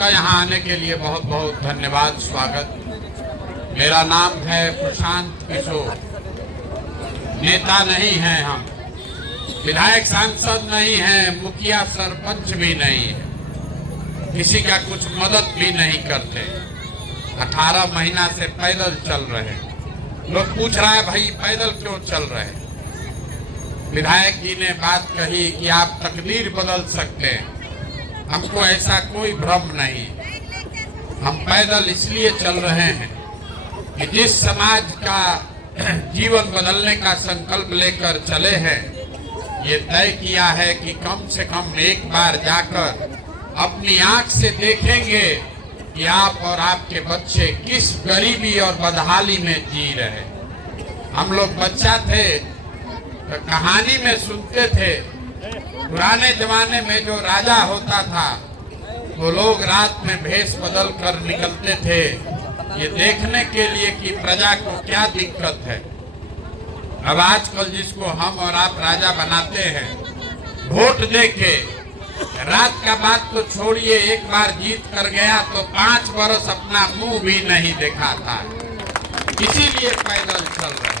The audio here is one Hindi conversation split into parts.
आपका यहाँ आने के लिए बहुत बहुत धन्यवाद, स्वागत। मेरा नाम है प्रशांत किशोर। नेता नहीं हैं हम, विधायक सांसद नहीं हैं, मुखिया सरपंच भी नहीं है, किसी का कुछ मदद भी नहीं करते। 18 महीना से पैदल चल रहे। लोग पूछ रहा है भाई पैदल क्यों चल रहे? विधायक जी ने बात कही कि आप तकदीर बदल सकते हैं। हमको ऐसा कोई भ्रम नहीं। हम पैदल इसलिए चल रहे हैं कि जिस समाज का जीवन बदलने का संकल्प लेकर चले हैं, ये तय किया है कि कम से कम एक बार जाकर अपनी आंख से देखेंगे कि आप और आपके बच्चे किस गरीबी और बदहाली में जी रहे। हम लोग बच्चा थे तो कहानी में सुनते थे, पुराने जमाने में जो राजा होता था वो लोग रात में भेष बदल कर निकलते थे, ये देखने के लिए कि प्रजा को क्या दिक्कत है। अब आजकल जिसको हम और आप राजा बनाते हैं, वोट देके रात का बात तो छोड़िए, एक बार जीत कर गया तो 5 बरस अपना मुंह भी नहीं दिखाता। इसीलिए पैदल चल रहे।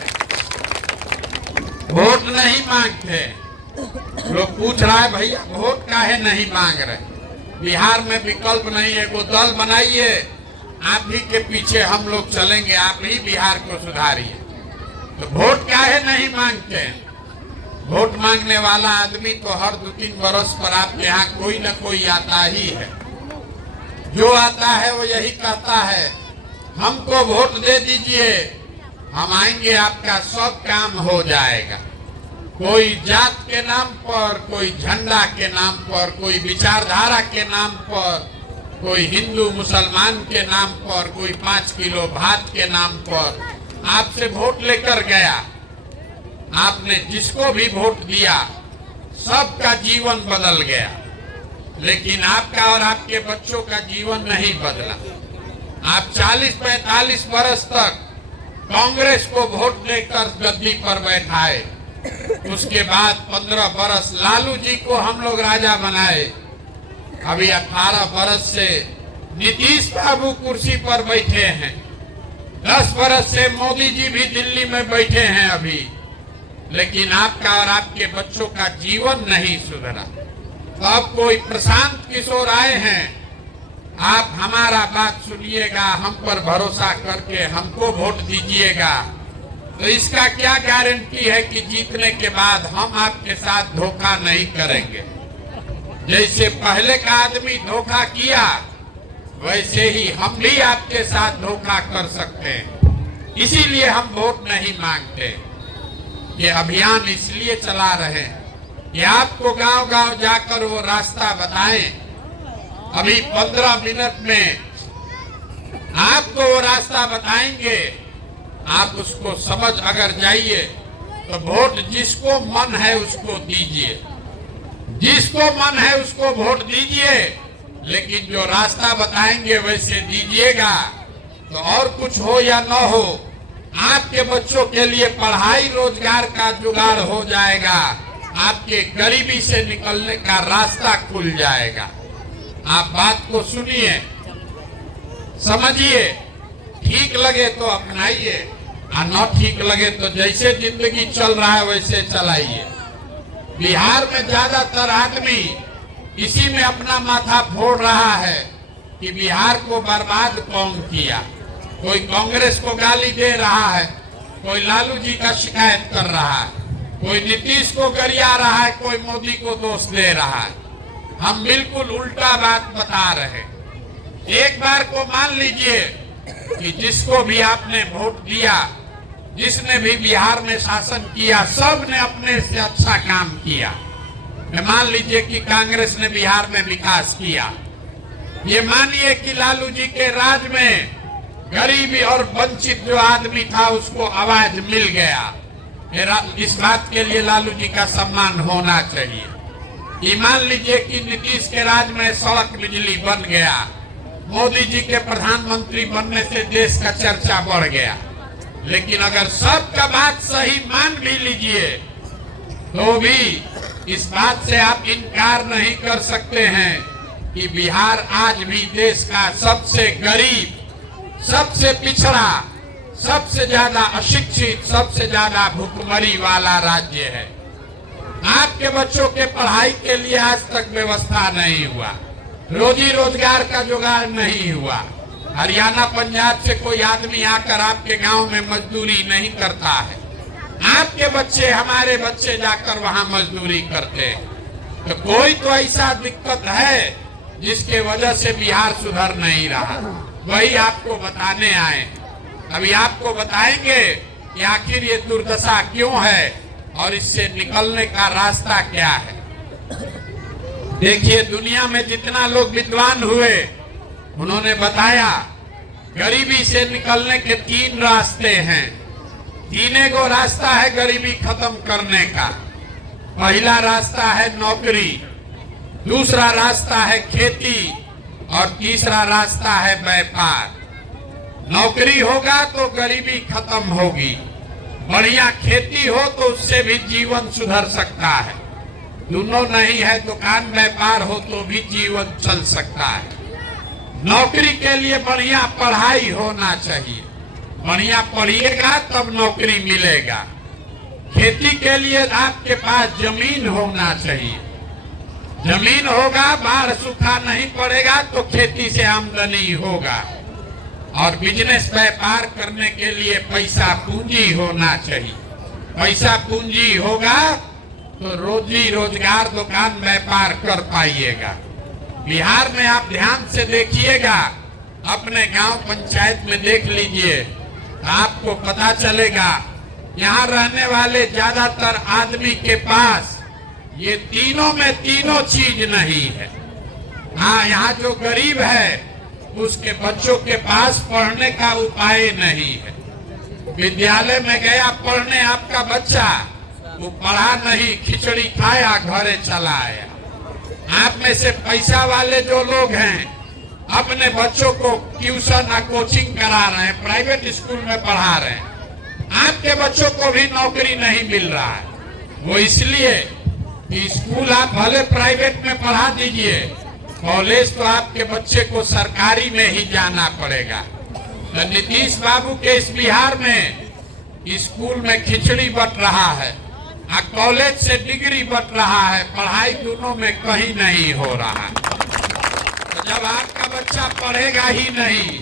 वोट नहीं मांगते। लोग पूछ रहा है भैया वोट काहे नहीं मांग रहे? बिहार में विकल्प नहीं है, वो दल बनाइए, आप ही के पीछे हम लोग चलेंगे, आप ही बिहार को सुधारिए। तो वोट काहे नहीं मांगते? वोट मांगने वाला आदमी तो हर 2-3 बरस पर आपके यहाँ कोई न कोई आता ही है। जो आता है वो यही कहता है हमको वोट दे दीजिए, हम आएंगे, आपका सब काम हो जाएगा। कोई जात के नाम पर, कोई झंडा के नाम पर, कोई विचारधारा के नाम पर, कोई हिंदू मुसलमान के नाम पर, कोई 5 किलो भात के नाम पर आपसे वोट लेकर गया। आपने जिसको भी वोट दिया सबका जीवन बदल गया, लेकिन आपका और आपके बच्चों का जीवन नहीं बदला। आप 40-45 बरस तक कांग्रेस को वोट देकर गद्दी पर बैठाए, उसके बाद 15 बरस लालू जी को हम लोग राजा बनाए। अभी 18 बरस से नीतीश बाबू कुर्सी पर बैठे हैं, 10 बरस से मोदी जी भी दिल्ली में बैठे हैं अभी, लेकिन आपका और आपके बच्चों का जीवन नहीं सुधरा। तो अब कोई प्रशांत किशोर आए हैं, आप हमारा बात सुनिएगा, हम पर भरोसा करके हमको वोट दीजिएगा, तो इसका क्या गारंटी है कि जीतने के बाद हम आपके साथ धोखा नहीं करेंगे? जैसे पहले का आदमी धोखा किया, वैसे ही हम भी आपके साथ धोखा कर सकते हैं। इसीलिए हम वोट नहीं मांगते। ये अभियान इसलिए चला रहे कि आपको गांव-गांव जाकर वो रास्ता बताएं। अभी 15 मिनट में आपको वो रास्ता बताएंगे, आप उसको समझ अगर जाइए तो वोट जिसको मन है उसको दीजिए, जिसको मन है उसको वोट दीजिए, लेकिन जो रास्ता बताएंगे वैसे दीजिएगा। तो और कुछ हो या न हो, आपके बच्चों के लिए पढ़ाई रोजगार का जुगाड़ हो जाएगा, आपके गरीबी से निकलने का रास्ता खुल जाएगा। आप बात को सुनिए, समझिए, ठीक लगे तो अपनाइए, और न ठीक लगे तो जैसे जिंदगी चल रहा है वैसे चलाइए। बिहार में ज्यादातर आदमी इसी में अपना माथा फोड़ रहा है कि बिहार को बर्बाद कौन किया। कोई कांग्रेस को गाली दे रहा है, कोई लालू जी का शिकायत कर रहा है, कोई नीतीश को गरिया रहा है, कोई मोदी को दोष दे रहा है। हम बिल्कुल उल्टा बात बता रहे। एक बार को मान लीजिए कि जिसको भी आपने वोट दिया, जिसने भी बिहार में शासन किया, सब ने अपने से अच्छा काम किया। मान लीजिए कि कांग्रेस ने बिहार में विकास किया, ये मानिए कि लालू जी के राज में गरीबी और वंचित जो आदमी था उसको आवाज मिल गया। इस बात के लिए लालू जी का सम्मान होना चाहिए। ये मान लीजिए कि नीतीश के राज में सड़क बिजली बन गया, मोदी जी के प्रधानमंत्री बनने से देश का चर्चा बढ़ गया। लेकिन अगर सबका बात सही मान भी लीजिए तो भी इस बात से आप इनकार नहीं कर सकते हैं कि बिहार आज भी देश का सबसे गरीब, सबसे पिछड़ा, सबसे ज्यादा अशिक्षित, सबसे ज्यादा भुखमरी वाला राज्य है। आपके बच्चों के पढ़ाई के लिए आज तक व्यवस्था नहीं हुआ, रोजी रोजगार का जुगाड़ नहीं हुआ। हरियाणा पंजाब से कोई आदमी आकर आपके गांव में मजदूरी नहीं करता है, आपके बच्चे, हमारे बच्चे जाकर वहां मजदूरी करते हैं। तो कोई तो ऐसा दिक्कत है जिसके वजह से बिहार सुधर नहीं रहा, वही आपको बताने आए। अभी आपको बताएंगे कि आखिर ये दुर्दशा क्यों है और इससे निकलने का रास्ता क्या है। देखिए, दुनिया में जितना लोग विद्वान हुए उन्होंने बताया गरीबी से निकलने के 3 रास्ते हैं। तीने को रास्ता है गरीबी खत्म करने का। पहला रास्ता है नौकरी, दूसरा रास्ता है खेती और तीसरा रास्ता है व्यापार। नौकरी होगा तो गरीबी खत्म होगी, बढ़िया खेती हो तो उससे भी जीवन सुधर सकता है, दोनों नहीं है दुकान व्यापार हो तो भी जीवन चल सकता है। नौकरी के लिए बढ़िया पढ़ाई होना चाहिए, बढ़िया पढ़िएगा तब नौकरी मिलेगा। खेती के लिए आपके पास जमीन होना चाहिए, जमीन होगा, बाढ़ सूखा नहीं पड़ेगा तो खेती से आमदनी होगा। और बिजनेस व्यापार करने के लिए पैसा पूंजी होना चाहिए, पैसा पूंजी होगा तो रोजी रोजगार दुकान व्यापार कर पाइएगा। बिहार में आप ध्यान से देखिएगा, अपने गांव पंचायत में देख लीजिए, आपको पता चलेगा यहाँ रहने वाले ज्यादातर आदमी के पास ये तीनों में तीनों चीज नहीं है। हाँ, यहाँ जो गरीब है उसके बच्चों के पास पढ़ने का उपाय नहीं है। विद्यालय में गया पढ़ने आपका बच्चा, वो पढ़ा नहीं, खिचड़ी खाया, घरे चला आया। आप में से पैसा वाले जो लोग हैं अपने बच्चों को ट्यूशन और कोचिंग करा रहे हैं, प्राइवेट स्कूल में पढ़ा रहे हैं, आपके बच्चों को भी नौकरी नहीं मिल रहा है। वो इसलिए कि स्कूल आप भले प्राइवेट में पढ़ा दीजिए, कॉलेज तो आपके बच्चे को सरकारी में ही जाना पड़ेगा। तो नीतीश बाबू के इस बिहार में स्कूल में खिचड़ी बट रहा है और कॉलेज से डिग्री बट रहा है, पढ़ाई दोनों में कहीं नहीं हो रहा है। तो जब आपका बच्चा पढ़ेगा ही नहीं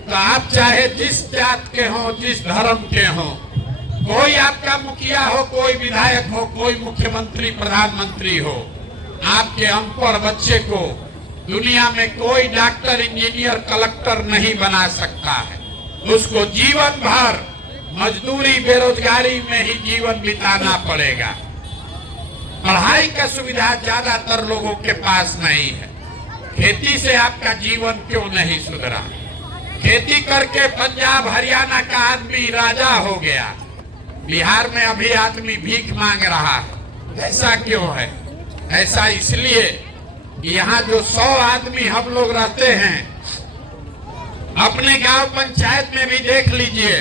तो आप चाहे जिस जात के हो, जिस धर्म के हो, कोई आपका मुखिया हो, कोई विधायक हो, कोई मुख्यमंत्री प्रधानमंत्री हो, आपके अनपढ़ बच्चे को दुनिया में कोई डॉक्टर, इंजीनियर, कलेक्टर नहीं बना सकता है। उसको जीवन भर मजदूरी, बेरोजगारी में ही जीवन बिताना पड़ेगा। पढ़ाई का सुविधा ज्यादातर लोगों के पास नहीं है। खेती से आपका जीवन क्यों नहीं सुधरा? खेती करके पंजाब हरियाणा का आदमी राजा हो गया, बिहार में अभी आदमी भीख मांग रहा है। ऐसा क्यों है? ऐसा इसलिए कि यहाँ जो 100 आदमी हम लोग रहते हैं, अपने गांव पंचायत में भी देख लीजिए,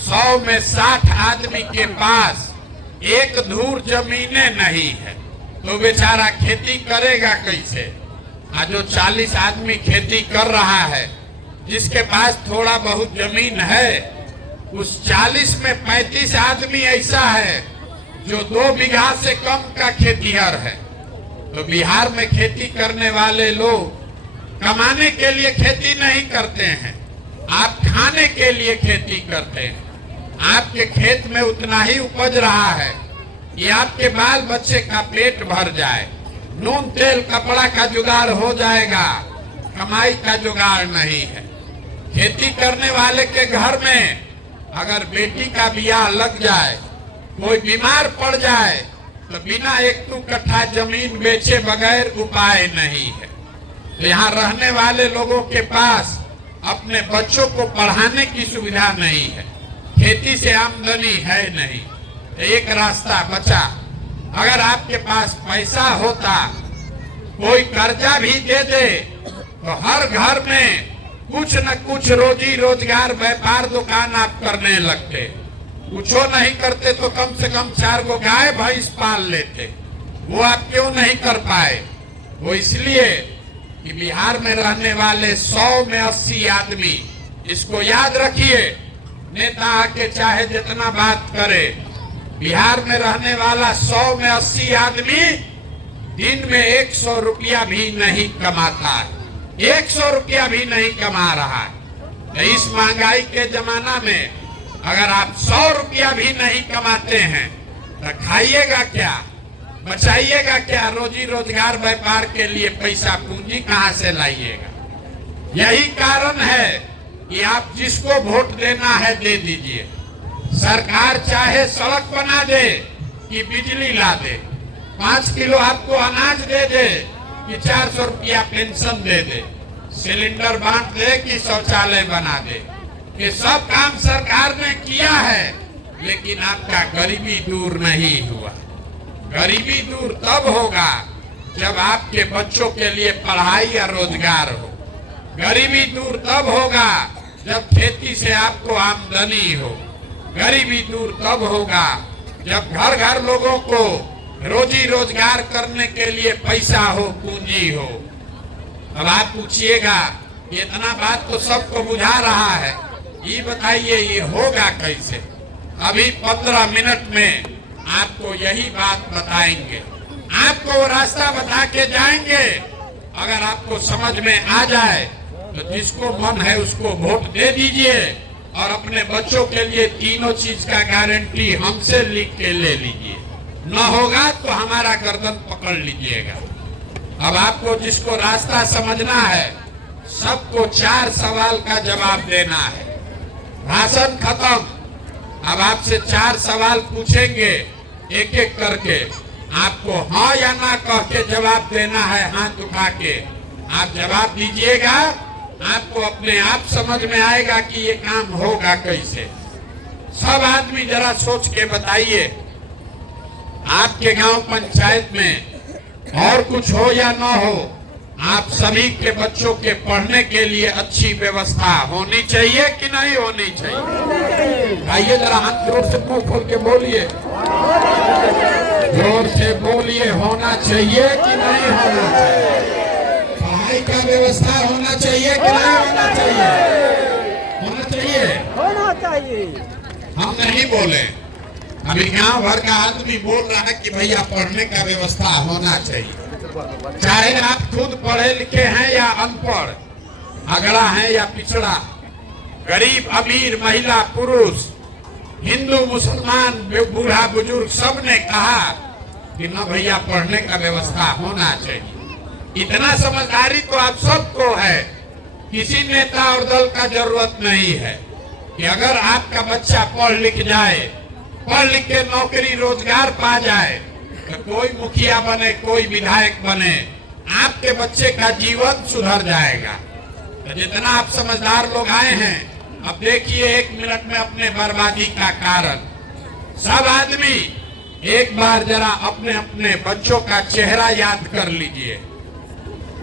100 में 60 आदमी के पास एक धूर जमीनें नहीं है, तो बेचारा खेती करेगा कैसे? जो 40 आदमी खेती कर रहा है, जिसके पास थोड़ा बहुत जमीन है, उस 40 में 35 आदमी ऐसा है जो 2 बीघा से कम का खेतीहर है। तो बिहार में खेती करने वाले लोग कमाने के लिए खेती नहीं करते हैं, आप खाने के लिए खेती करते हैं। आपके खेत में उतना ही उपज रहा है कि आपके बाल बच्चे का पेट भर जाए, नून तेल कपड़ा का जुगाड़ हो जाएगा, कमाई का जुगाड़ नहीं है। खेती करने वाले के घर में अगर बेटी का ब्याह लग जाए, कोई बीमार पड़ जाए, तो बिना 1-2 कट्ठा जमीन बेचे बगैर उपाय नहीं है। तो यहाँ रहने वाले लोगों के पास अपने बच्चों को पढ़ाने की सुविधा नहीं है, खेती से आमदनी है नहीं। एक रास्ता बचा, अगर आपके पास पैसा होता, कोई कर्जा भी दे दे, तो हर घर में कुछ न कुछ रोजी रोजगार, व्यापार, दुकान आप करने लगते। कुछ नहीं करते तो कम से कम 4 गो गाय भैंस पाल लेते। वो आप क्यों नहीं कर पाए? वो इसलिए कि बिहार में रहने वाले 100 में 80 आदमी, इसको याद रखिए, नेता आके चाहे जितना बात करे, बिहार में रहने वाला 100 में 80 आदमी दिन में 100 रुपया भी नहीं कमाता है, 100 रुपया भी नहीं कमा रहा है। इस महंगाई के जमाना में अगर आप 100 रुपया भी नहीं कमाते हैं तो खाइएगा क्या, बचाइएगा क्या, रोजी रोजगार व्यापार के लिए पैसा पूंजी कहां से लाइएगा। यही कारण है कि आप जिसको वोट देना है दे दीजिए। सरकार चाहे सड़क बना दे कि बिजली ला दे, 5 किलो आपको अनाज दे दे कि 400 रुपया पेंशन दे दे, सिलेंडर बांट दे कि शौचालय बना दे, ये सब काम सरकार ने किया है, लेकिन आपका गरीबी दूर नहीं हुआ। गरीबी दूर तब होगा जब आपके बच्चों के लिए पढ़ाई या रोजगार हो। गरीबी दूर तब होगा जब खेती से आपको आमदनी हो। गरीबी दूर तब होगा जब घर घर लोगों को रोजी रोजगार करने के लिए पैसा हो, पूंजी हो। अब आप पूछिएगा इतना बात तो सबको बुझा रहा है, ये बताइए ये होगा कैसे। अभी 15 मिनट में आपको यही बात बताएंगे, आपको वो रास्ता बता के जाएंगे। अगर आपको समझ में आ जाए तो जिसको मन है उसको वोट दे दीजिए और अपने बच्चों के लिए तीनों चीज का गारंटी हमसे लिख के ले लीजिए। न होगा तो हमारा गर्दन पकड़ लीजिएगा। अब आपको जिसको रास्ता समझना है, सबको 4 सवाल का जवाब देना है। भाषण खत्म, अब आपसे 4 सवाल पूछेंगे एक एक करके, आपको हाँ या ना कह के जवाब देना है, हाथ उठा के आप जवाब दीजिएगा। आपको अपने आप समझ में आएगा कि ये काम होगा कैसे। सब आदमी जरा सोच के बताइए, आपके गांव पंचायत में और कुछ हो या ना हो, आप सभी के बच्चों के पढ़ने के लिए अच्छी व्यवस्था होनी चाहिए कि नहीं होनी चाहिए? आइए जरा हाथ जोर से मुंह खोल के बोलिए, जोर से बोलिए, होना चाहिए कि नहीं होना चाहिए? पढ़ाई का व्यवस्था होना चाहिए कि नहीं होना चाहिए? होना चाहिए, होना चाहिए। हम नहीं बोले, अभी गांव भर का आदमी बोल रहा है कि भैया पढ़ने का व्यवस्था होना चाहिए। चाहे आप खुद पढ़े लिखे हैं या अनपढ़, अगड़ा है या पिछड़ा, गरीब अमीर, महिला पुरुष, हिंदू मुसलमान, बूढ़ा बुजुर्ग, सब ने कहा कि ना भैया पढ़ने का व्यवस्था होना चाहिए। इतना समझदारी तो आप सबको है, किसी नेता और दल का जरूरत नहीं है कि अगर आपका बच्चा पढ़ लिख जाए, पढ़ लिख के नौकरी रोजगार पा जाए, तो कोई मुखिया बने, कोई विधायक बने, आपके बच्चे का जीवन सुधर जाएगा। तो जितना आप समझदार लोग आए हैं, अब देखिए 1 मिनट में अपने बर्बादी का कारण। सब आदमी एक बार जरा अपने अपने बच्चों का चेहरा याद कर लीजिए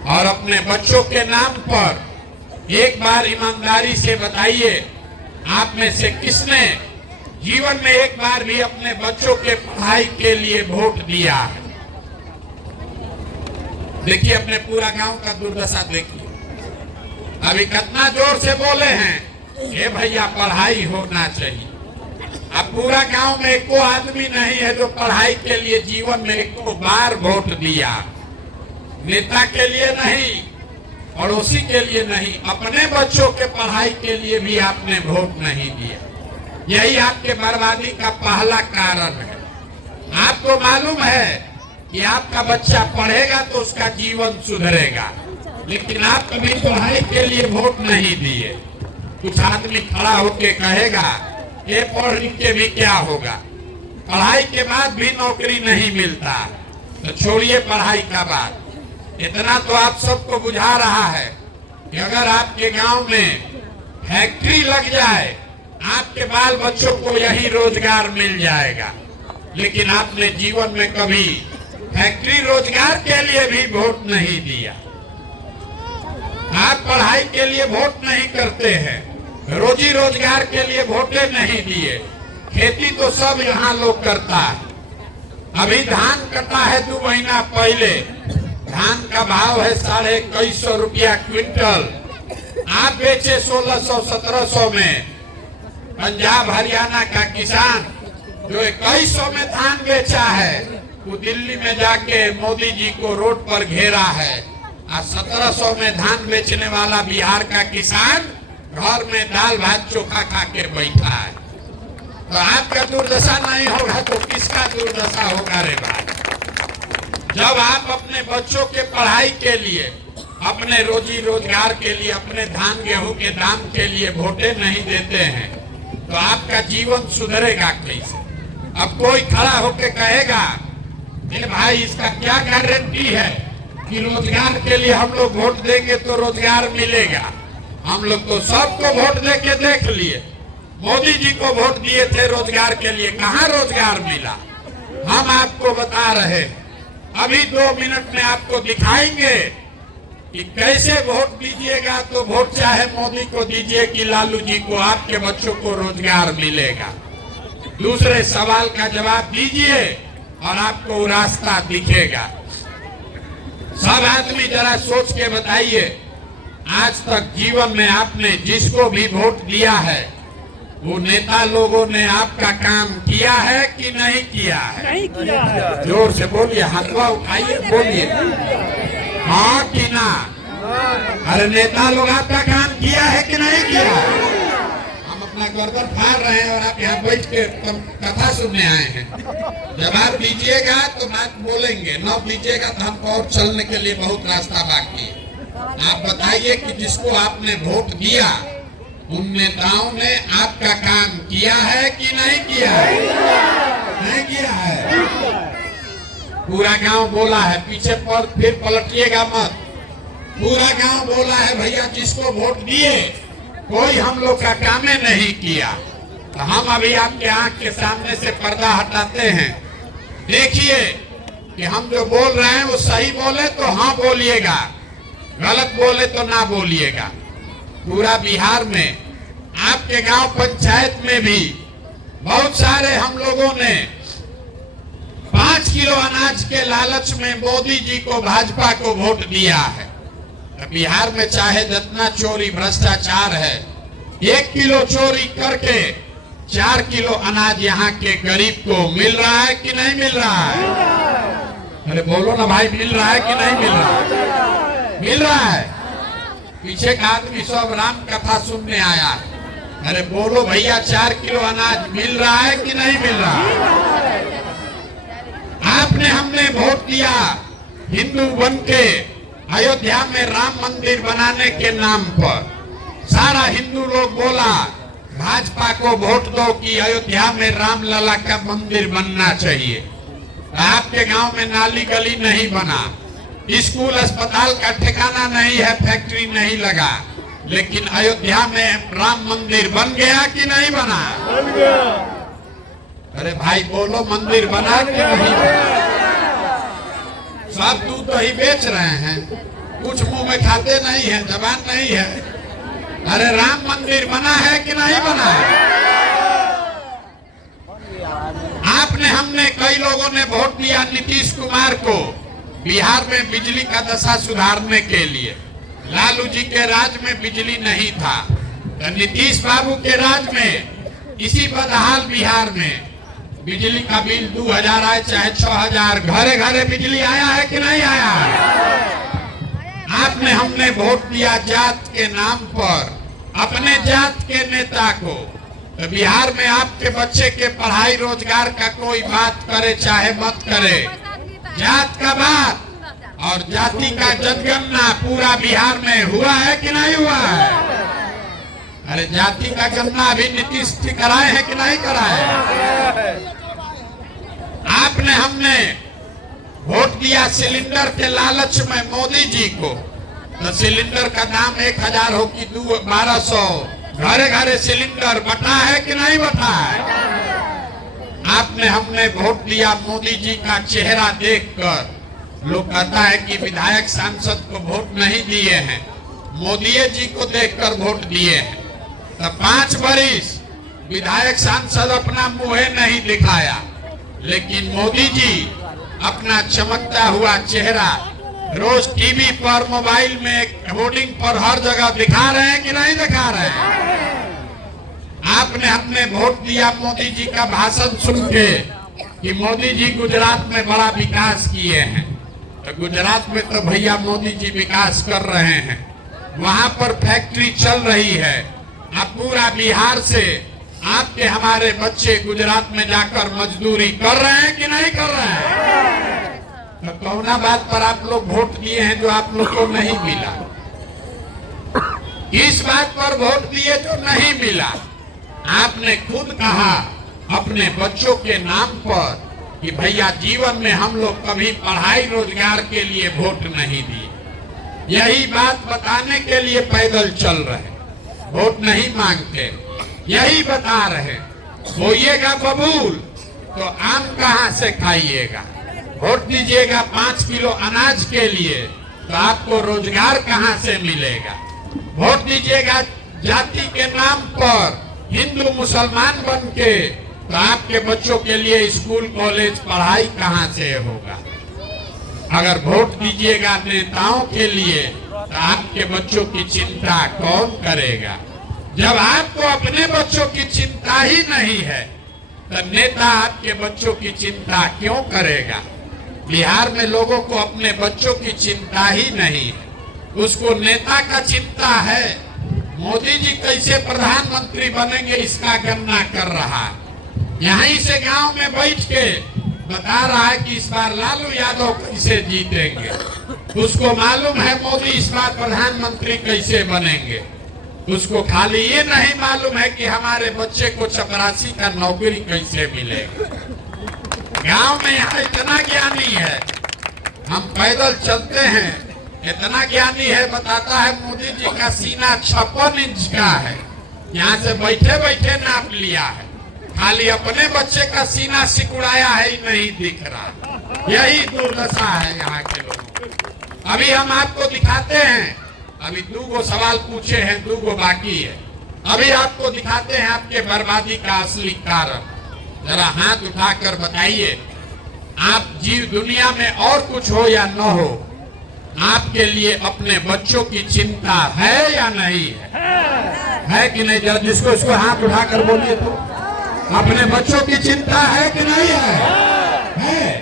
और अपने बच्चों के नाम पर एक बार ईमानदारी से बताइए, आप में से किसने जीवन में एक बार भी अपने बच्चों के पढ़ाई के लिए वोट दिया है? देखिए अपने पूरा गांव का दुर्दशा देखिए। अभी कितना जोर से बोले हैं ये भैया पढ़ाई होना चाहिए। अब पूरा गांव में एको आदमी नहीं है जो पढ़ाई के लिए जीवन में एको बार वोट दिया। नेता के लिए नहीं, पड़ोसी के लिए नहीं, अपने बच्चों के पढ़ाई के लिए भी आपने वोट नहीं दिया। यही आपके बर्बादी का पहला कारण है। आपको मालूम है कि आपका बच्चा पढ़ेगा तो उसका जीवन सुधरेगा, लेकिन आप कभी पढ़ाई के लिए वोट नहीं दिए। कुछ आदमी खड़ा होके कहेगा ये पढ़ लिख के भी क्या होगा, पढ़ाई के बाद भी नौकरी नहीं मिलता। तो छोड़िए पढ़ाई का बात, इतना तो आप सबको बुझा रहा है कि अगर आपके गांव में फैक्ट्री लग जाए, आपके बाल बच्चों को यही रोजगार मिल जाएगा। लेकिन आपने जीवन में कभी फैक्ट्री रोजगार के लिए भी वोट नहीं दिया। आप पढ़ाई के लिए वोट नहीं करते हैं, रोजी रोजगार के लिए वोटे नहीं दिए। खेती तो सब यहाँ लोग करता है। अभी धान कटा है 2 महीना पहले, धान का भाव है 2150 रुपया क्विंटल, आप बेचे 1600-1700 में। पंजाब हरियाणा का किसान जो 2100 में धान बेचा है, वो दिल्ली में जाके मोदी जी को रोड पर घेरा है। आज 1700 में धान बेचने वाला बिहार का किसान घर में दाल भात चोखा खा के बैठा है। तो आपका दुर्दशा नहीं होगा तो किसका दुर्दशा होगा रे भाई? जब आप अपने बच्चों के पढ़ाई के लिए, अपने रोजी रोजगार के लिए, अपने धान गेहूं के दाम के लिए वोटें नहीं देते हैं, तो आपका जीवन सुधरेगा कैसे? अब कोई खड़ा होके कहेगा कि भाई इसका क्या गारंटी है कि रोजगार के लिए हम लोग वोट देंगे तो रोजगार मिलेगा? हम लोग तो सबको वोट दे के देख लिए। मोदी जी को वोट दिए थे रोजगार के लिए, कहाँ रोजगार मिला? हम आपको बता रहे, अभी 2 मिनट में आपको दिखाएंगे कि कैसे वोट दीजिएगा। तो वोट चाहे मोदी को दीजिए कि लालू जी को, आपके बच्चों को रोजगार मिलेगा। दूसरे सवाल का जवाब दीजिए और आपको वो रास्ता दिखेगा। सब आदमी जरा सोच के बताइए, आज तक जीवन में आपने जिसको भी वोट दिया है, वो नेता लोगों ने आपका काम किया है कि नहीं किया है? नहीं किया है। जोर से बोलिए, हाथवा उठाइए, बोलिए हाँ कि ना। अरे नेता लोग आपका काम किया है कि नहीं किया? हम अपना गर्दन फाड़ रहे हैं और आप यहाँ बैठ के कथा सुनने आए हैं। जवाब दीजिएगा तो बात बोलेंगे, न दीजिएगा तो हमको और चलने के लिए बहुत रास्ता बाकी है। आप बताइए कि जिसको आपने वोट दिया, उन नेताओं ने आपका काम किया है कि नहीं किया है? नहीं किया है। पूरा गांव बोला है, पीछे पर फिर पलटिएगा मत। पूरा गांव बोला है भैया जिसको वोट दिए कोई हम लोग का काम नहीं किया। तो हम अभी आपके आंख के सामने से पर्दा हटाते हैं। देखिए कि हम जो बोल रहे हैं वो सही बोले तो हाँ बोलिएगा, गलत बोले तो ना बोलिएगा। पूरा बिहार में, आपके गांव पंचायत में भी बहुत सारे हम लोगों ने 5 किलो अनाज के लालच में मोदी जी को, भाजपा को वोट दिया है। तो बिहार में चाहे जितना चोरी भ्रष्टाचार है, 1 किलो चोरी करके 4 किलो अनाज यहाँ के गरीब को मिल रहा है कि नहीं मिल रहा है? अरे बोलो ना भाई, मिल रहा है कि नहीं मिल रहा है? मिल रहा है। पीछे का आदमी सब राम कथा सुनने आया है। अरे बोलो भैया, 4 किलो अनाज मिल रहा है कि नहीं मिल रहा है? आपने, हमने वोट दिया हिंदू बन के अयोध्या में राम मंदिर बनाने के नाम पर। सारा हिंदू लोग बोला भाजपा को वोट दो कि अयोध्या में राम लला का मंदिर बनना चाहिए। आपके गांव में नाली गली नहीं बना, स्कूल अस्पताल का ठिकाना नहीं है, फैक्ट्री नहीं लगा, लेकिन अयोध्या में राम मंदिर बन गया कि नहीं बना? बन गया। अरे भाई बोलो, मंदिर बना कि नहीं बना? सब दूध दही बेच रहे हैं, कुछ मुंह में खाते नहीं है, जबान नहीं है। अरे राम मंदिर बना है कि नहीं बना है? आपने, हमने, कई लोगों ने वोट दिया नीतीश कुमार को बिहार में बिजली का दशा सुधारने के लिए। लालू जी के राज में बिजली नहीं था, तो नीतीश बाबू के राज में इसी बदहाल बिहार में बिजली का बिल 2000 आए चाहे 6000, घरे घरे बिजली आया है कि नहीं आया है? आपने, हमने वोट दिया जात के नाम पर अपने जात के नेता को। तो बिहार में आपके बच्चे के पढ़ाई रोजगार का कोई बात करे चाहे मत करे, जात का बात और जाति का जनगणना पूरा बिहार में हुआ है कि नहीं हुआ है? अरे जाति का गणना अभी नीतीश जी कराए हैं कि नहीं कराए? आपने, हमने वोट दिया सिलेंडर के लालच में मोदी जी को। तो सिलेंडर का दाम 1000 हो कि 1200, घरे घरे सिलेंडर बटा है कि नहीं बटा है? आपने, हमने वोट दिया मोदी जी का चेहरा देखकर। लोग कहता है कि विधायक सांसद को वोट नहीं दिए हैं, मोदी जी को देखकर वोट दिए हैं। तो 5 बरिस विधायक सांसद अपना मुंह नहीं दिखाया, लेकिन मोदी जी अपना चमकता हुआ चेहरा रोज टीवी पर, मोबाइल में, होर्डिंग पर हर जगह दिखा रहे हैं कि नहीं दिखा रहे हैं? आपने हमने वोट दिया मोदी जी का भाषण सुन के कि मोदी जी गुजरात में बड़ा विकास किए हैं। तो गुजरात में तो भैया मोदी जी विकास कर रहे हैं, वहां पर फैक्ट्री चल रही है। अब पूरा बिहार से आपके हमारे बच्चे गुजरात में जाकर मजदूरी कर रहे हैं कि नहीं कर रहे हैं? तो कौना बात पर आप लोग वोट दिए हैं जो आप लोग को नहीं मिला? इस बात पर वोट दिए जो नहीं मिला। आपने खुद कहा अपने बच्चों के नाम पर कि भैया जीवन में हम लोग कभी पढ़ाई रोजगार के लिए वोट नहीं दिए। यही बात बताने के लिए पैदल चल रहे, वोट नहीं मांगते, यही बता रहे। होइएगा बबूल तो आम कहाँ से खाइएगा? वोट दीजिएगा 5 किलो अनाज के लिए तो आपको रोजगार कहाँ से मिलेगा? वोट दीजिएगा जाति के नाम पर हिंदू मुसलमान बन के तो आपके बच्चों के लिए स्कूल कॉलेज पढ़ाई कहाँ से होगा? अगर वोट दीजिएगा नेताओं के लिए तो आपके बच्चों की चिंता कौन करेगा? जब आपको अपने बच्चों की चिंता ही नहीं है तो नेता आपके बच्चों की चिंता क्यों करेगा? बिहार में लोगों को अपने बच्चों की चिंता ही नहीं है, उसको नेता का चिंता है। मोदी जी कैसे प्रधानमंत्री बनेंगे इसका गणना कर रहा है। यहीं से गांव में बैठ के बता रहा है कि इस बार लालू यादव कैसे जीतेंगे। उसको मालूम है मोदी इस बार प्रधानमंत्री कैसे बनेंगे। उसको खाली ये नहीं मालूम है कि हमारे बच्चे को चपरासी का नौकरी कैसे मिलेगा। गांव में यहाँ इतना ज्ञानी है, हम पैदल चलते हैं, इतना ज्ञानी है, बताता है मोदी जी का सीना 56 इंच का है, यहाँ से बैठे बैठे नाप लिया है, खाली अपने बच्चे का सीना सिकुड़ाया है ही नहीं दिख रहा। यही दुर्दशा है यहाँ के लोगों। अभी हम आपको दिखाते हैं, अभी 2 सवाल पूछे हैं, 2 बाकी है। अभी आपको दिखाते हैं आपके बर्बादी का असली कारण। जरा हाथ उठाकर बताइए, आप जीव दुनिया में और कुछ हो या न हो, आपके लिए अपने बच्चों की चिंता है या नहीं है कि नहीं? जरा जिसको इसको हाथ उठाकर बोलिए तो, अपने बच्चों की चिंता है कि नहीं है?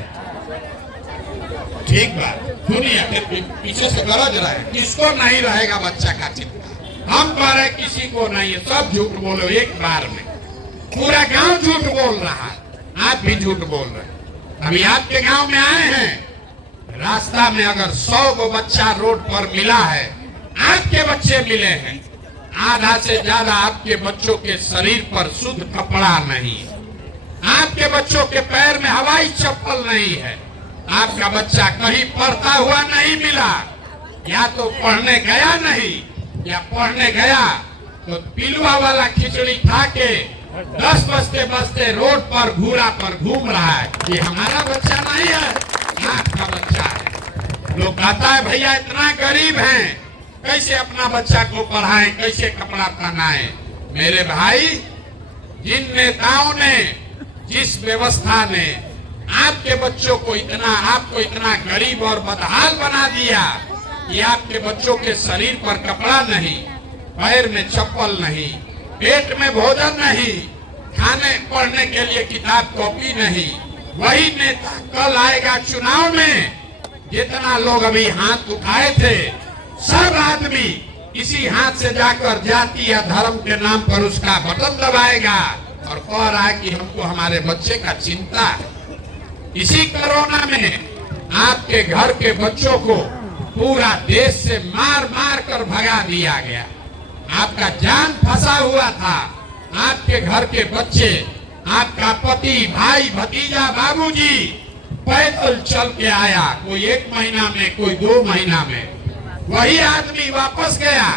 ठीक बात सुनिए, फिर पीछे से गरज रहा है, किसको नहीं रहेगा बच्चा का चिंता? हम कह रहे किसी को नहीं है, सब झूठ बोलो एक बार में। पूरा गांव झूठ बोल रहा है, आप भी झूठ बोल रहे। अभी आपके गांव में आए हैं, रास्ता में अगर 100 बच्चा रोड पर मिला है, आपके बच्चे मिले हैं, आधा से ज्यादा आपके बच्चों के शरीर पर शुद्ध कपड़ा नहीं है, आपके बच्चों के पैर में हवाई चप्पल नहीं है, आपका बच्चा कहीं पढ़ता हुआ नहीं मिला, या तो पढ़ने गया नहीं, या पढ़ने गया तो पिलुआ वाला खिचड़ी खा के 10 बजते बजते रोड पर घूरा पर घूम रहा है। ये हमारा बच्चा नहीं है, आपका बच्चा है। लोग कहता है भैया इतना गरीब हैं, कैसे अपना बच्चा को पढ़ाएं, कैसे कपड़ा पहनाएं? मेरे भाई, जिन नेताओं ने, जिस व्यवस्था ने आपके बच्चों को आपको इतना गरीब और बदहाल बना दिया कि आपके बच्चों के शरीर पर कपड़ा नहीं, पैर में चप्पल नहीं, पेट में भोजन नहीं, खाने पढ़ने के लिए किताब कॉपी नहीं, वही नेता कल आएगा चुनाव में। जितना लोग अभी हाथ उठाए थे, सब आदमी इसी हाथ से जाकर जाति या धर्म के नाम पर उसका बटन दबाएगा और कह रहा है कि हमको हमारे बच्चे का चिंता है। इसी कोरोना में आपके घर के बच्चों को पूरा देश से मार मार कर भगा दिया गया। आपका जान फंसा हुआ था, आपके घर के बच्चे, आपका पति, भाई, भतीजा, बाबूजी पैदल चल के आया, कोई 1 महीना में, कोई 2 महीना में, वही आदमी वापस गया,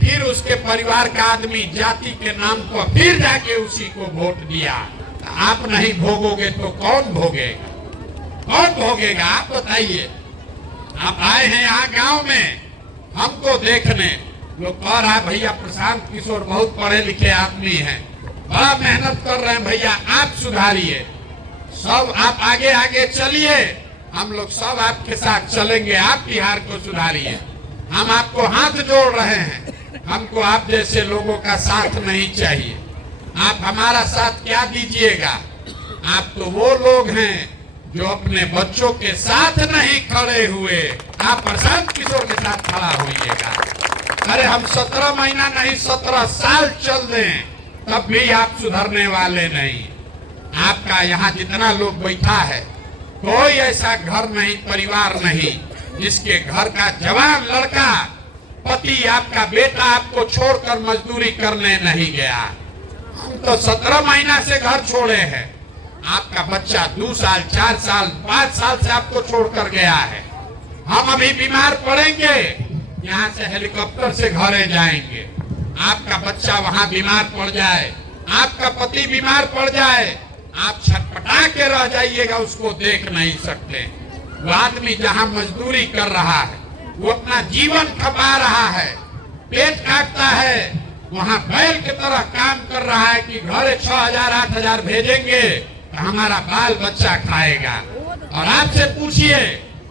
फिर उसके परिवार का आदमी जाति के नाम पर फिर जाके उसी को वोट दिया। आप नहीं भोगोगे तो कौन भोगेगा? कौन भोगेगा आप बताइए। आप आए हैं यहाँ गांव में हमको देखने, लोग कह रहा है भैया प्रशांत किशोर बहुत पढ़े लिखे आदमी हैं, बड़ा मेहनत कर रहे हैं, भैया आप सुधारिए, सब आप आगे आगे चलिए, हम लोग सब आपके साथ चलेंगे, आप बिहार को सुधारिए। हम आपको हाथ जोड़ रहे हैं, हमको आप जैसे लोगों का साथ नहीं चाहिए। आप हमारा साथ क्या दीजिएगा? आप तो वो लोग हैं जो अपने बच्चों के साथ नहीं खड़े हुए। आप प्रशांत किशोर के साथ खड़ा होइएगा। अरे हम 17 महीना नहीं 17 साल चल दें तब भी आप सुधरने वाले नहीं। आपका यहाँ जितना लोग बैठा है, कोई ऐसा घर नहीं, परिवार नहीं जिसके घर का जवान लड़का, पति, आपका बेटा आपको छोड़कर मजदूरी करने नहीं गया। हम तो 17 महीना से घर छोड़े हैं। आपका बच्चा 2 साल, 4 साल, 5 साल से आपको छोड़कर गया है। हम अभी बीमार पड़ेंगे, यहाँ से हेलीकॉप्टर से घरे जाएंगे। आपका बच्चा वहां बीमार पड़ जाए, आपका पति बीमार पड़ जाए, आप छटपटा के रह जाइएगा, उसको देख नहीं सकते। वो आदमी जहां मजदूरी कर रहा है, वो अपना जीवन खपा रहा है, पेट काटता है, वहां बैल की तरह काम कर रहा है कि घरे 6,000 8,000 भेजेंगे तो हमारा बाल बच्चा खाएगा। और आपसे पूछिए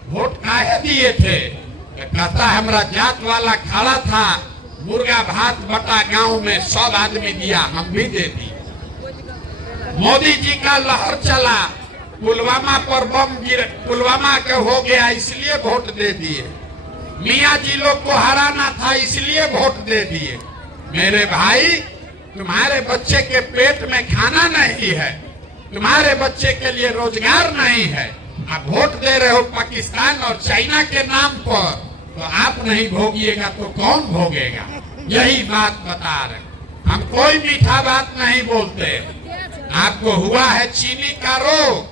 वोट काहे दिए थे? कहता हमारा जात वाला खड़ा था, मुर्गा भात बटा गांव में सब आदमी दिया, हम भी दे दी। मोदी जी का लहर चला, पुलवामा पर बम गिर, पुलवामा का हो गया इसलिए वोट दे दिए। मियाँ जी लोग को हराना था इसलिए वोट दे दिए। मेरे भाई, तुम्हारे बच्चे के पेट में खाना नहीं है, तुम्हारे बच्चे के लिए रोजगार नहीं है, आप वोट दे रहे हो पाकिस्तान और चाइना के नाम पर, तो आप नहीं भोगिएगा तो कौन भोगेगा? यही बात बता रहे। हम कोई मीठा बात नहीं बोलते। आपको हुआ है चीनी का रोग,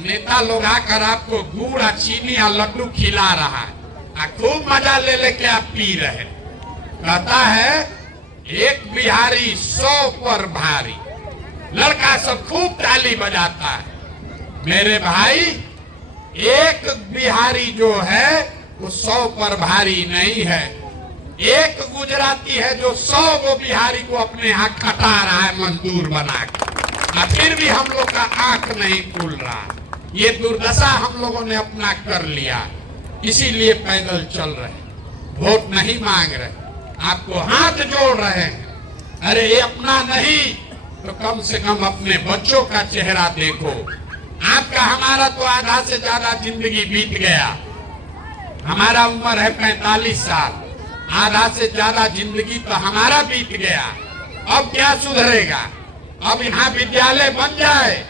नेता लोग आकर आपको गुड़ और चीनी और लड्डू खिला रहा है, खूब मजा ले लेके आप पी रहे। कहता है एक बिहारी 100 पर भारी। लड़का सब खूब ताली बजाता है। मेरे भाई, एक बिहारी जो है वो 100 पर भारी नहीं है। एक गुजराती है जो 100 गो बिहारी को अपने यहाँ खटा रहा है मजदूर बना के, और फिर भी हम लोग का आंख नहीं खुल रहा। ये दुर्दशा हम लोगों ने अपना कर लिया, इसीलिए पैदल चल रहे, वोट नहीं मांग रहे, आपको हाथ जोड़ रहे हैं। अरे ये अपना नहीं तो कम से कम अपने बच्चों का चेहरा देखो। आपका हमारा तो आधा से ज्यादा जिंदगी बीत गया। हमारा उम्र है 45 साल, आधा से ज्यादा जिंदगी तो हमारा बीत गया। अब क्या सुधरेगा? अब यहाँ विद्यालय बन जाए,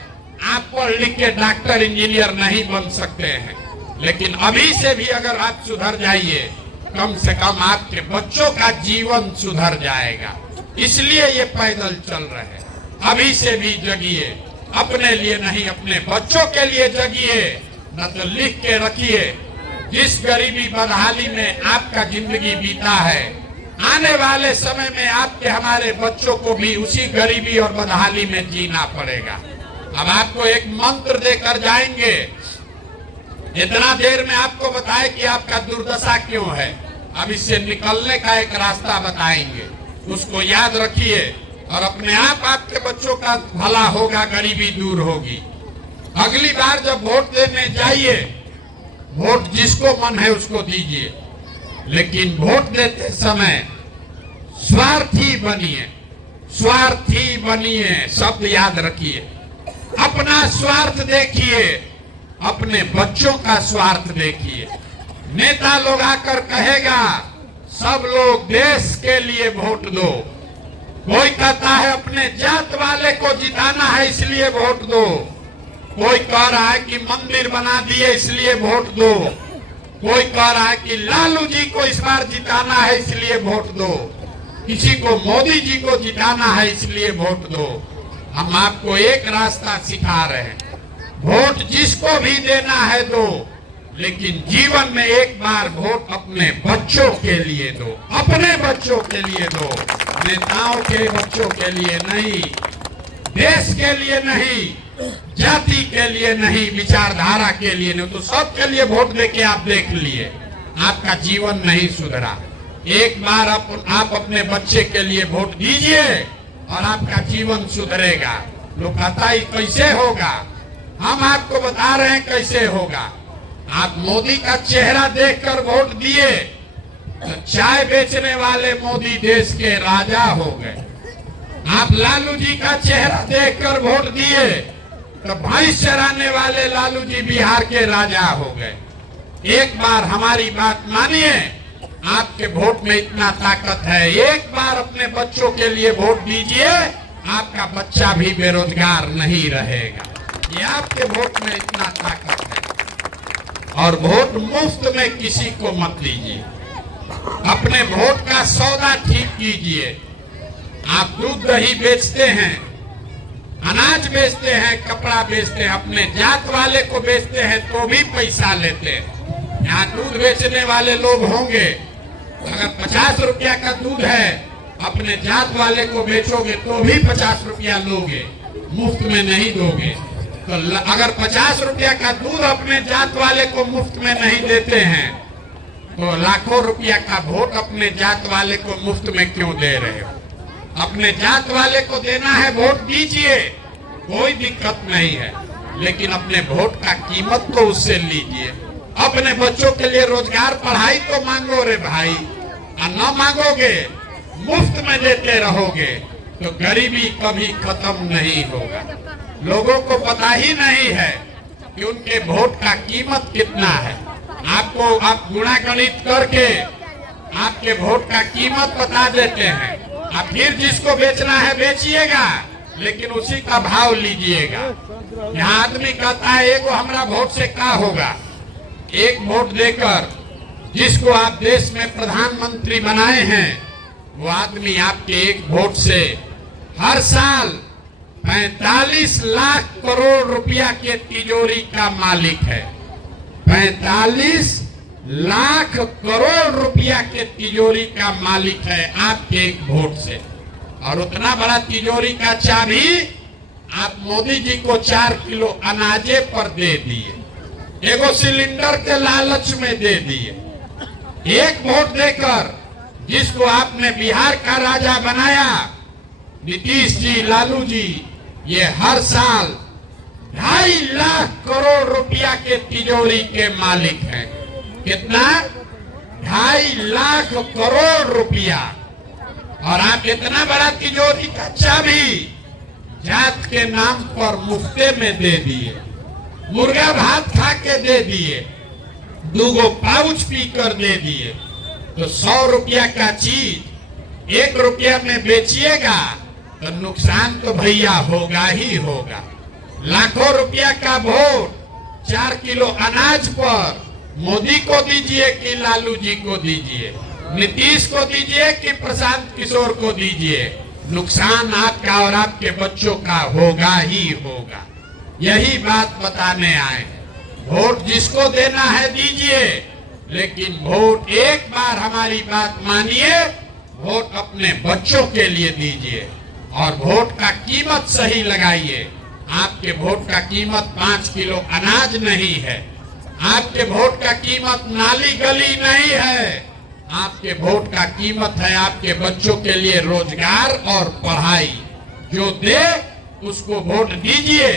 आप पढ़ लिख के डॉक्टर इंजीनियर नहीं बन सकते हैं, लेकिन अभी से भी अगर आप सुधर जाइए, कम से कम आपके बच्चों का जीवन सुधर जाएगा। इसलिए ये पैदल चल रहे हैं। अभी से भी जगिए, अपने लिए नहीं अपने बच्चों के लिए जगिए। न तो लिख के रखिए, जिस गरीबी बदहाली में आपका जिंदगी बीता है, आने वाले समय में आपके हमारे बच्चों को भी उसी गरीबी और बदहाली में जीना पड़ेगा। अब आपको एक मंत्र देकर जाएंगे, इतना देर में आपको बताए कि आपका दुर्दशा क्यों है। अब इससे निकलने का एक रास्ता बताएंगे, उसको याद रखिए और अपने आप आपके बच्चों का भला होगा, गरीबी दूर होगी। अगली बार जब वोट देने जाइए, वोट जिसको मन है उसको दीजिए, लेकिन वोट देते समय स्वार्थी बनिए, स्वार्थी बनिए, शब्द याद रखिए। अपना स्वार्थ देखिए, अपने बच्चों का स्वार्थ देखिए। नेता लोग आकर कहेगा सब लोग देश के लिए वोट दो, कोई कहता है अपने जात वाले को जिताना है इसलिए वोट दो, कोई कह रहा है कि मंदिर बना दिए इसलिए वोट दो, कोई कह रहा है कि लालू जी को इस बार जिताना है इसलिए वोट दो, किसी को मोदी जी को जिताना है इसलिए वोट दो। हम आपको एक रास्ता सिखा रहे हैं, वोट जिसको भी देना है दो, लेकिन जीवन में एक बार वोट अपने बच्चों के लिए दो, अपने बच्चों के लिए दो, नेताओं के बच्चों के लिए नहीं, देश के लिए नहीं, जाति के लिए नहीं, विचारधारा के लिए नहीं। तो सबके लिए वोट देके आप देख लिए, आपका जीवन नहीं सुधरा। एक बार आप अपने बच्चे के लिए वोट दीजिए और आपका जीवन सुधरेगा। लोग कहता है कैसे होगा, हम आपको बता रहे हैं कैसे होगा। आप मोदी का चेहरा देखकर वोट दिए तो चाय बेचने वाले मोदी देश के राजा हो गए। आप लालू जी का चेहरा देखकर वोट दिए तो भैंस चराने वाले लालू जी बिहार के राजा हो गए। एक बार हमारी बात मानिए, आपके वोट में इतना ताकत है। एक बार अपने बच्चों के लिए वोट दीजिए, आपका बच्चा भी बेरोजगार नहीं रहेगा। ये आपके वोट में इतना ताकत है। और वोट मुफ्त में किसी को मत दीजिए। अपने वोट का सौदा ठीक कीजिए। आप दूध दही बेचते हैं, अनाज बेचते हैं, कपड़ा बेचते हैं, अपने जात वाले को बेचते हैं तो भी पैसा लेते हैं। यहाँ दूध बेचने वाले लोग होंगे, अगर 50 रुपया का दूध है अपने जात वाले को बेचोगे तो भी 50 रुपया लोगे, मुफ्त में नहीं दोगे। तो अगर 50 रुपया का दूध अपने जात वाले को मुफ्त में नहीं देते हैं तो लाखों रुपया का वोट अपने जात वाले को मुफ्त में क्यों दे रहे हो? अपने जात वाले को देना है, वोट दीजिए, कोई दिक्कत नहीं है, लेकिन अपने वोट का कीमत तो उससे लीजिए। अपने बच्चों के लिए रोजगार, पढ़ाई तो मांगो रे भाई, और न मांगोगे मुफ्त में देते रहोगे तो गरीबी कभी खत्म नहीं होगा। लोगों को पता ही नहीं है कि उनके वोट का कीमत कितना है। आपको आप गुणा गणित करके आपके वोट का कीमत बता देते हैं। आप फिर जिसको बेचना है बेचिएगा, लेकिन उसी का भाव लीजिएगा। यहाँ आदमी कहता है एगो हमारा वोट से क्या होगा। एक वोट देकर जिसको आप देश में प्रधानमंत्री बनाए हैं, वो आदमी आपके एक वोट से हर साल 45 लाख करोड़ रुपया के तिजोरी का मालिक है। 45 लाख करोड़ रुपया के तिजोरी का मालिक है आपके एक वोट से। और उतना बड़ा तिजोरी का चाबी आप मोदी जी को 4 किलो अनाजे पर दे दिए, एगो सिलेंडर के लालच में दे दिए। एक वोट देकर जिसको आपने बिहार का राजा बनाया, नीतीश जी, लालू जी, ये हर साल 2.5 लाख करोड़ रुपया के तिजोरी के मालिक हैं। कितना? 2.5 लाख करोड़ रुपया। और आप इतना बड़ा तिजोरी का चाबी जात के नाम पर मुफ्ते में दे दिए, मुर्गा भात खा के दे दिए, 2 पाउच पीकर दे दिए। तो 100 रुपया का चीज 1 रुपया में बेचिएगा तो नुकसान तो भैया होगा ही होगा। लाखों रुपया का वोट 4 किलो अनाज पर मोदी को दीजिए कि लालू जी को दीजिए, नीतीश को दीजिए कि प्रशांत किशोर को दीजिए, नुकसान आपका और आपके बच्चों का होगा ही होगा। यही बात बताने आए। वोट जिसको देना है दीजिए, लेकिन वोट एक बार हमारी बात मानिए, वोट अपने बच्चों के लिए दीजिए और वोट का कीमत सही लगाइए। आपके वोट का कीमत 5 किलो अनाज नहीं है, आपके वोट का कीमत नाली गली नहीं है, आपके वोट का कीमत है आपके बच्चों के लिए रोजगार और पढ़ाई। जो दे उसको वोट दीजिए,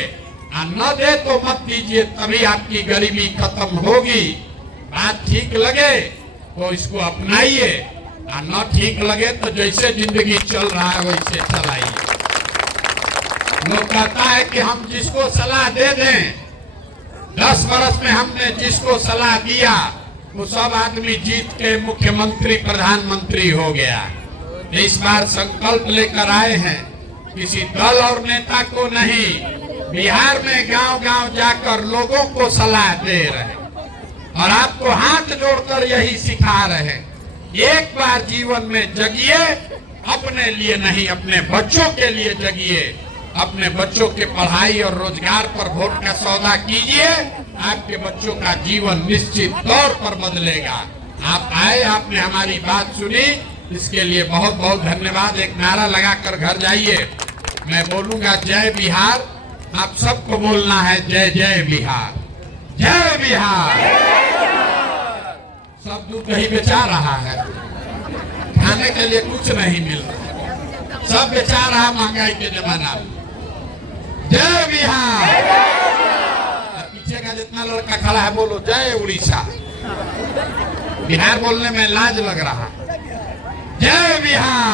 और न दे तो मत दीजिए, तभी आपकी गरीबी खत्म होगी। बात ठीक लगे तो इसको अपनाइए, और न ठीक लगे तो जैसे जिंदगी चल रहा है वैसे चलाइए। लोग कहता है कि हम जिसको सलाह दे दें, 10 वर्ष में हमने जिसको सलाह दिया वो सब आदमी जीत के मुख्यमंत्री प्रधानमंत्री हो गया। इस बार संकल्प लेकर आए हैं, किसी दल और नेता को नहीं, बिहार में गांव-गांव जाकर लोगों को सलाह दे रहे हैं और आपको हाथ जोड़कर यही सिखा रहे हैं। एक बार जीवन में जगिए, अपने लिए नहीं अपने बच्चों के लिए जगिए। अपने बच्चों के पढ़ाई और रोजगार पर वोट का सौदा कीजिए, आपके बच्चों का जीवन निश्चित तौर पर बदलेगा। आप आए, आपने हमारी बात सुनी, इसके लिए बहुत बहुत धन्यवाद। एक नारा लगाकर घर जाइए। मैं बोलूंगा जय बिहार, आप सबको बोलना है जय जय बिहार, जय बिहार। सब दूध दही बेचा रहा है, खाने के लिए कुछ नहीं मिल रहा, सब बेचा रहा महंगाई के जमाना में। जय बिहार। पीछे का जितना लड़का खड़ा है बोलो जय उड़ीसा। बिहार बोलने में लाज लग रहा। जय बिहार।